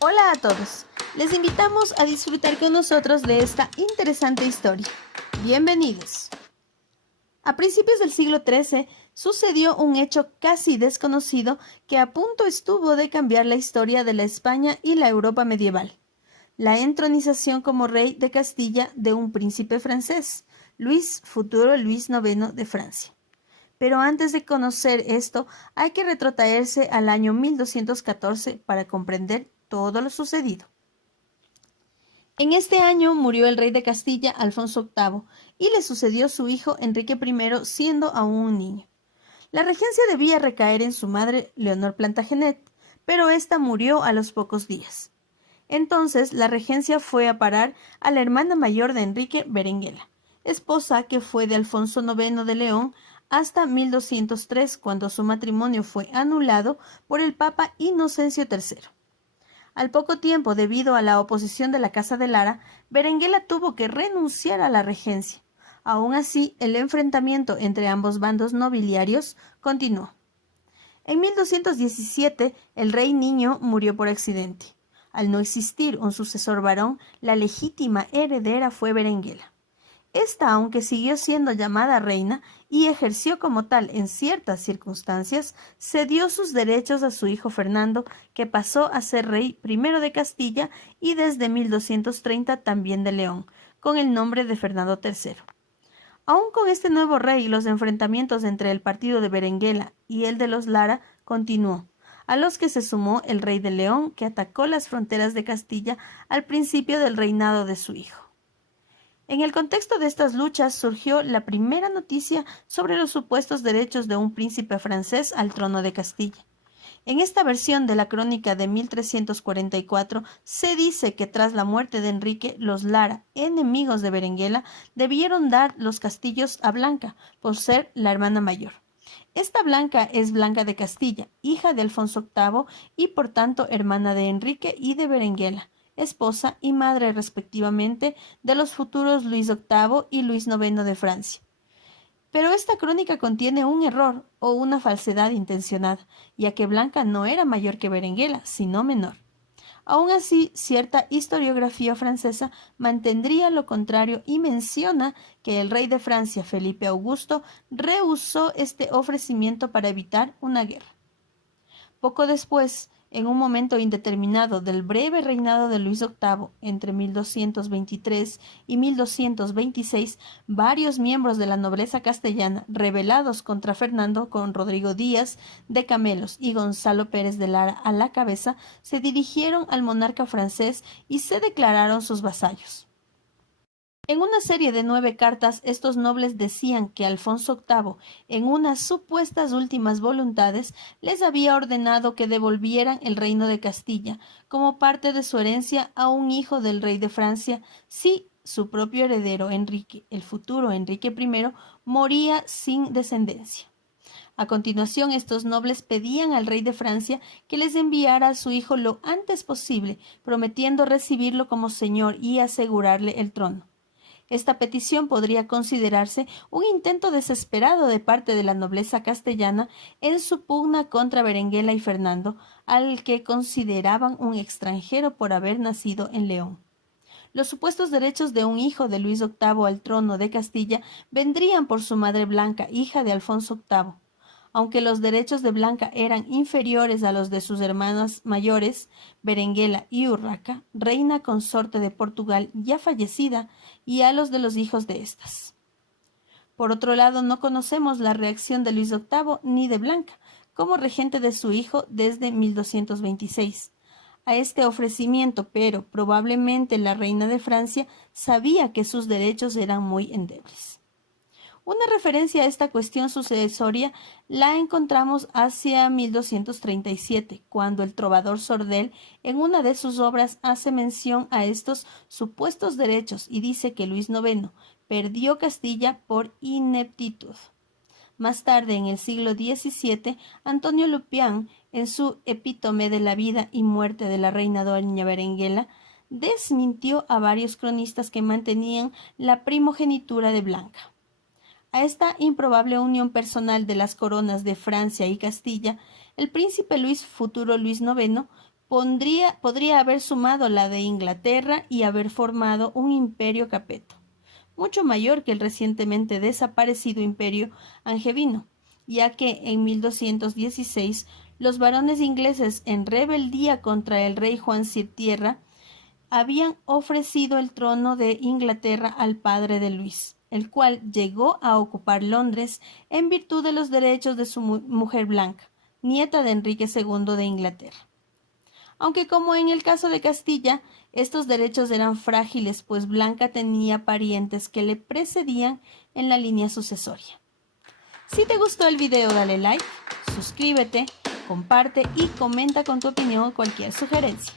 Hola a todos, les invitamos a disfrutar con nosotros de esta interesante historia. Bienvenidos. A principios del siglo XIII sucedió un hecho casi desconocido que a punto estuvo de cambiar la historia de la España y la Europa medieval: la entronización como rey de Castilla de un príncipe francés, Luis, futuro Luis IX de Francia. Pero antes de conocer esto, hay que retrotraerse al año 1214 para comprender todo lo sucedido. En este año murió el rey de Castilla, Alfonso VIII, y le sucedió su hijo Enrique I, siendo aún un niño. La regencia debía recaer en su madre, Leonor Plantagenet, pero ésta murió a los pocos días. Entonces la regencia fue a parar a la hermana mayor de Enrique, Berenguela, esposa que fue de Alfonso IX de León hasta 1203, cuando su matrimonio fue anulado por el Papa Inocencio III. Al poco tiempo, debido a la oposición de la Casa de Lara, Berenguela tuvo que renunciar a la regencia. Aún así, el enfrentamiento entre ambos bandos nobiliarios continuó. En 1217, el rey niño murió por accidente. Al no existir un sucesor varón, la legítima heredera fue Berenguela. Esta, aunque siguió siendo llamada reina y ejerció como tal en ciertas circunstancias, cedió sus derechos a su hijo Fernando, que pasó a ser rey primero de Castilla y desde 1230 también de León, con el nombre de Fernando III. Aún con este nuevo rey, los enfrentamientos entre el partido de Berenguela y el de los Lara continuó, a los que se sumó el rey de León, que atacó las fronteras de Castilla al principio del reinado de su hijo. En el contexto de estas luchas surgió la primera noticia sobre los supuestos derechos de un príncipe francés al trono de Castilla. En esta versión de la crónica de 1344 se dice que tras la muerte de Enrique, los Lara, enemigos de Berenguela, debieron dar los castillos a Blanca, por ser la hermana mayor. Esta Blanca es Blanca de Castilla, hija de Alfonso VIII y por tanto hermana de Enrique y de Berenguela, esposa y madre respectivamente de los futuros Luis VIII y Luis IX de Francia. Pero esta crónica contiene un error o una falsedad intencionada, ya que Blanca no era mayor que Berenguela, sino menor. Aún así, cierta historiografía francesa mantendría lo contrario y menciona que el rey de Francia, Felipe Augusto, rehusó este ofrecimiento para evitar una guerra. Poco después, en un momento indeterminado del breve reinado de Luis VIII, entre 1223 y 1226, varios miembros de la nobleza castellana, rebelados contra Fernando, con Rodrigo Díaz de Camelos y Gonzalo Pérez de Lara a la cabeza, se dirigieron al monarca francés y se declararon sus vasallos. En una serie de 9 cartas, estos nobles decían que Alfonso VIII, en unas supuestas últimas voluntades, les había ordenado que devolvieran el reino de Castilla como parte de su herencia a un hijo del rey de Francia, si su propio heredero Enrique, el futuro Enrique I, moría sin descendencia. A continuación, estos nobles pedían al rey de Francia que les enviara a su hijo lo antes posible, prometiendo recibirlo como señor y asegurarle el trono. Esta petición podría considerarse un intento desesperado de parte de la nobleza castellana en su pugna contra Berenguela y Fernando, al que consideraban un extranjero por haber nacido en León. Los supuestos derechos de un hijo de Luis VIII al trono de Castilla vendrían por su madre Blanca, hija de Alfonso VIII. Aunque los derechos de Blanca eran inferiores a los de sus hermanas mayores, Berenguela y Urraca, reina consorte de Portugal ya fallecida, y a los de los hijos de éstas. Por otro lado, no conocemos la reacción de Luis VIII ni de Blanca, como regente de su hijo desde 1226. A este ofrecimiento, pero probablemente la reina de Francia sabía que sus derechos eran muy endebles. Una referencia a esta cuestión sucesoria la encontramos hacia 1237, cuando el trovador Sordel en una de sus obras hace mención a estos supuestos derechos y dice que Luis IX perdió Castilla por ineptitud. Más tarde, en el siglo XVII, Antonio Lupián, en su Epítome de la vida y muerte de la reina doña Berenguela, desmintió a varios cronistas que mantenían la primogenitura de Blanca. A esta improbable unión personal de las coronas de Francia y Castilla, el príncipe Luis, futuro Luis IX, podría haber sumado la de Inglaterra y haber formado un imperio capeto, mucho mayor que el recientemente desaparecido imperio angevino, ya que en 1216 los varones ingleses en rebeldía contra el rey Juan Sin Tierra habían ofrecido el trono de Inglaterra al padre de Luis, el cual llegó a ocupar Londres en virtud de los derechos de su mujer Blanca, nieta de Enrique II de Inglaterra. Aunque como en el caso de Castilla, estos derechos eran frágiles, pues Blanca tenía parientes que le precedían en la línea sucesoria. Si te gustó el video, dale like, suscríbete, comparte y comenta con tu opinión o cualquier sugerencia.